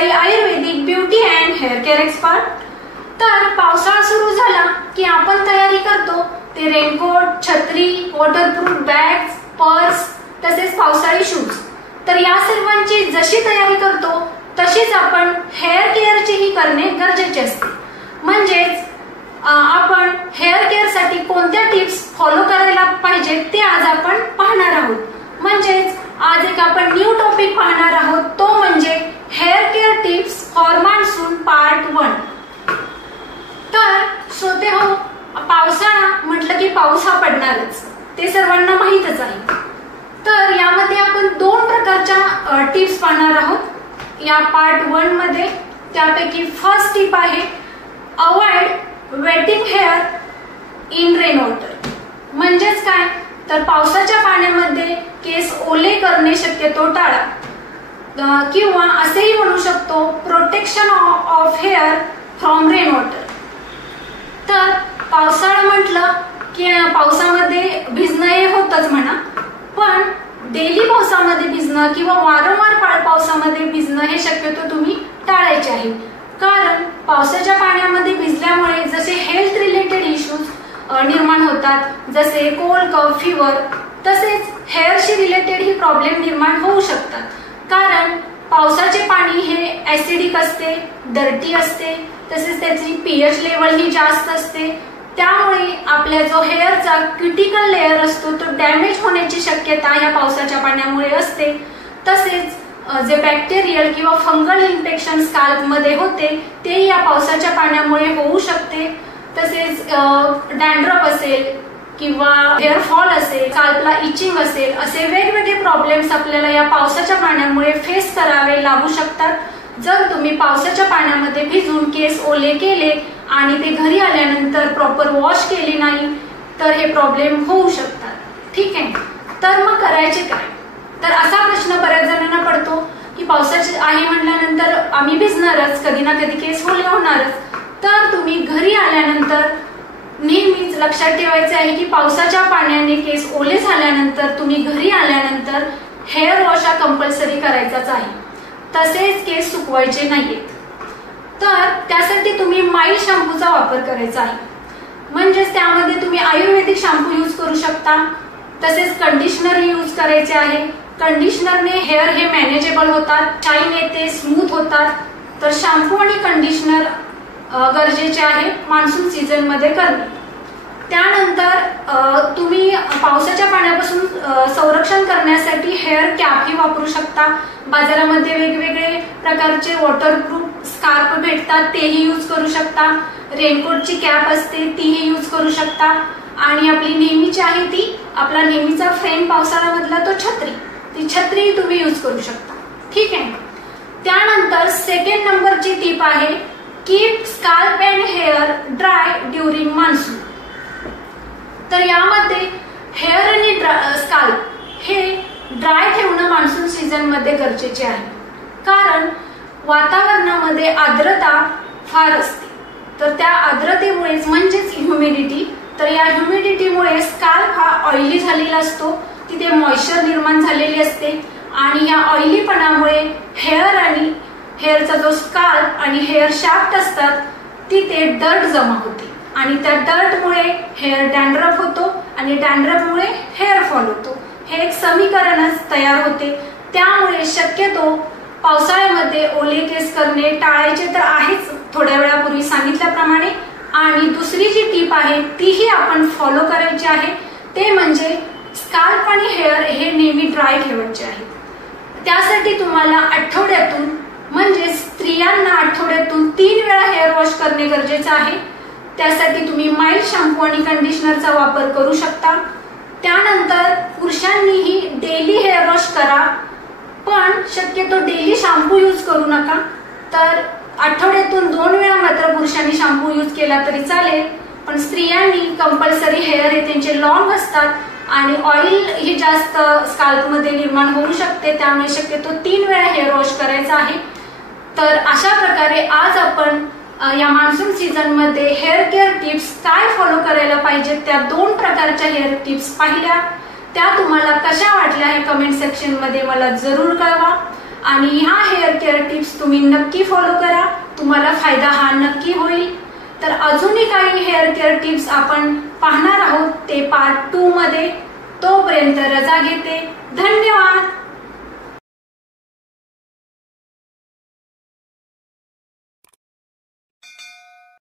Desai, Ayurvedic beauty and hair care expert. तर पावसाळा सुरू झाला की आपण तयारी करतो ते रेनकोट, छत्री, वॉटरप्रूफ बॅग्स, पर्स तसेच पावसाळी शूज. तर या सर्वांची जशी तयारी करतो तशीच आपण हेअर केअरचीही करणे गरजेचे असते. म्हणजेच आपण हेअर केअर साठी कोणत्या टिप्स फॉलो करायला पाहिजे ते आज आपण पाहणार आहोत. म्हणजेच आज एक आपण न्यू टॉपिक पाहणार आहोत, तो म्हणजे hair care tips for monsoon part 1. तर श्रोते हो, पावसाळा म्हटलं की पाऊस हा पडणारच, ते सर्वांना माहीतच आहे. तर यामध्ये आपण 2 प्रकारच्या टिप्स पाहणार आहोत या पार्ट 1 मध्ये. त्यापैकी फर्स्ट टिप आहे avoid waiting hair in rain water. म्हणजेच काय, तर पावसाच्या पाण्यामध्ये केस ओले करणे शक्यतो टाळा, किंवा असेही म्हणू शकतो protection of hair from rain water. तर पावसाळा म्हटलं की पावसामध्ये भिजणं हे होतच म्हणा, पण डेली पावसामध्ये भिजणं किंवा वारंवार पावसामध्ये भिजणं हे शक्यतो तुम्ही टाळायचे आहे. कारण पावसाच्या पाण्यामध्ये भिजल्यामुळे जसे हेल्थ रिलेटेड इश्यूज निर्माण होतात, जसे कोल्ड, कफ, फीवर, तसेच हेअरशी रिलेटेड ही प्रॉब्लेम निर्माण होऊ शकतात. कारण पावसाचे पाणी हे ऍसिडिक असते, डर्टी असते, तसेच त्याची पीएच लेवल ही जास्त असते. त्यामुळे आपल्या जो हेअरचा क्युटिकल लेअर असतो तो डॅमेज होण्याची शक्यता या पावसाच्या पाण्यामुळे असते. तसेच जे बॅक्टेरियल किंवा फंगल इन्फेक्शन स्काल्प मध्ये होते ते या पावसाच्या पाण्यामुळे होऊ शकते. तसेच डॅन्ड्रफ असेल किंवा हेअर फॉल असेल, स्काल्पला इचिंग असेल, असे वेगवेगळे प्रॉब्लेम्स आपल्याला या पावसाच्या पाण्यामुळे फेस करावे लागू शकतात. जर तुम्ही पावसाच्या पाण्यामध्ये भिजून केस ओले केले आणि ते घरी आल्यानंतर प्रॉपर वॉश केले नाही तर हे प्रॉब्लेम होऊ शकतात. ठीक आहे, तर मग करायचे काय? तर असा प्रश्न बऱ्याच जणांना पडतो की पावसाचे आहे म्हटल्यानंतर आम्ही भिजणारच, कधी ना कधी केस ओले होणारच. तर तुम्ही घरी आल्यानंतर नेहमीच लक्षात ठेवायचे आहे की पावसाच्या पाण्याने केस ओले झाल्यानंतर तुम्ही घरी आल्यानंतर हेअर वॉश हा कंपल्सरी करायचाच आहे. तसेच केस सुकवायचे नाहीयेत. तर त्यासाठी तुम्ही माइल्ड शॅम्पूचा वापर करायचा आहे. म्हणजेच त्यामध्ये तुम्ही आयुर्वेदिक शॅम्पू यूज करू शकता. तसेच कंडिशनर यूज करायचे आहे. कंडिशनरने हेअर हे मॅनेजेबल होतात, शाईन येते, स्मूथ होतात. तर शॅम्पू आणि कंडिशनर गरजेचे आहे मान्सून सीझन मध्ये करणे. त्यानंतर तुम्ही पावसाच्या पाण्यापासून संरक्षण करण्यासाठी हेअर कॅप ही वापरू शकता. बाजारामध्ये वेगवेगळे प्रकारचे वॉटरप्रूफ स्कार्फ भेटतात, तेही यूज करू शकता. रेनकोटची कॅप असते तीही यूज करू शकता. आणि आपली नेहमीची आहे ती आपला नेहमीचा फ्रेंड पावसाळ्यामधला तो छत्री, ती छत्री तुम्ही यूज करू शकता. ठीक आहे. त्यानंतर सेकंड नंबरची टिप आहे keep scalp and hair dry during monsoon. तर यामध्ये हेअर आणि स्काल्प हे ड्राय ठेवणं मान्सून सीझन मध्ये गरजेचे आहे. कारण वातावरणामध्ये आर्द्रता फार असते. तर त्या आर्द्रतेमुळेच म्हणजेच ह्युमिडिटी, तर या ह्युमिडिटीमुळे स्काल्प हा ऑइली झालेला असतो, तिथे मॉइश्चर निर्माण झालेली असते. आणि या ऑइलीपणामुळे हेअर आणि हेअरचा जो स्काल्प आणि हेअर शाफ्ट असतात तिथे डर्ट जमा होते. आणि त्या डर्टमुळे हेअर डॅन्ड्रफ होतो आणि डॅन्ड्रफमुळे हेअर फॉल होतो. हे एक समीकरणच तयार होते. त्यामुळे शक्यतो पावसाळ्यामध्ये ओले केस करणे टाळायचे तर आहेच, थोड्या वेळापूर्वी सांगितल्याप्रमाणे. आणि दुसरी जी टीप आहे तीही आपण फॉलो करायची आहे, ते म्हणजे स्काल्प आणि हेअर हे नेहमी ड्राय ठेवायचे आहे. त्यासाठी तुम्हाला आठवड्यातून म्हणजे स्त्रियांना आठवड्यातून 3 वेळा हेअर वॉश करणे गरजेचे आहे. त्यासाठी तुम्ही माइल्ड शॅम्पू आणि कंडिशनरचा वापर करू शकता. त्यानंतर पुरुषांनीही डेली हेअर वॉश करा, पण शक्यतो डेली शॅम्पू यूज करू नका. तर आठवड्यातून 2 वेळा मात्र पुरुषांनी शॅम्पू यूज केला तरी चालेल. पण स्त्रियांनी कंपल्सरी हेअर हे त्यांचे लॉंग असतात आणि ऑइल ही जास्त स्काल्प मध्ये निर्माण होऊ शकते. त्यामुळे शक्यतो 3 वेळा हेअर वॉश करायचा आहे. तर अशा प्रकारे आज आपण या मान्सून सीझन मध्ये हेअर केअर टिप्स काय फॉलो करायला पाहिजेत त्या 2 प्रकारच्या हेअर टिप्स पाहिल्या. त्या तुम्हाला कशा वाटल्या हे कमेंट सेक्शन मध्ये मला जरूर कळवा. आणि ह्या हेअर केअर टिप्स तुम्ही नक्की फॉलो करा, तुम्हाला फायदा हा नक्की होईल. तर अजूनही काही हेअर केअर टिप्स आपण पाहणार आहोत ते पार्ट 2 मध्ये. तोपर्यंत रजा घेते. धन्यवाद.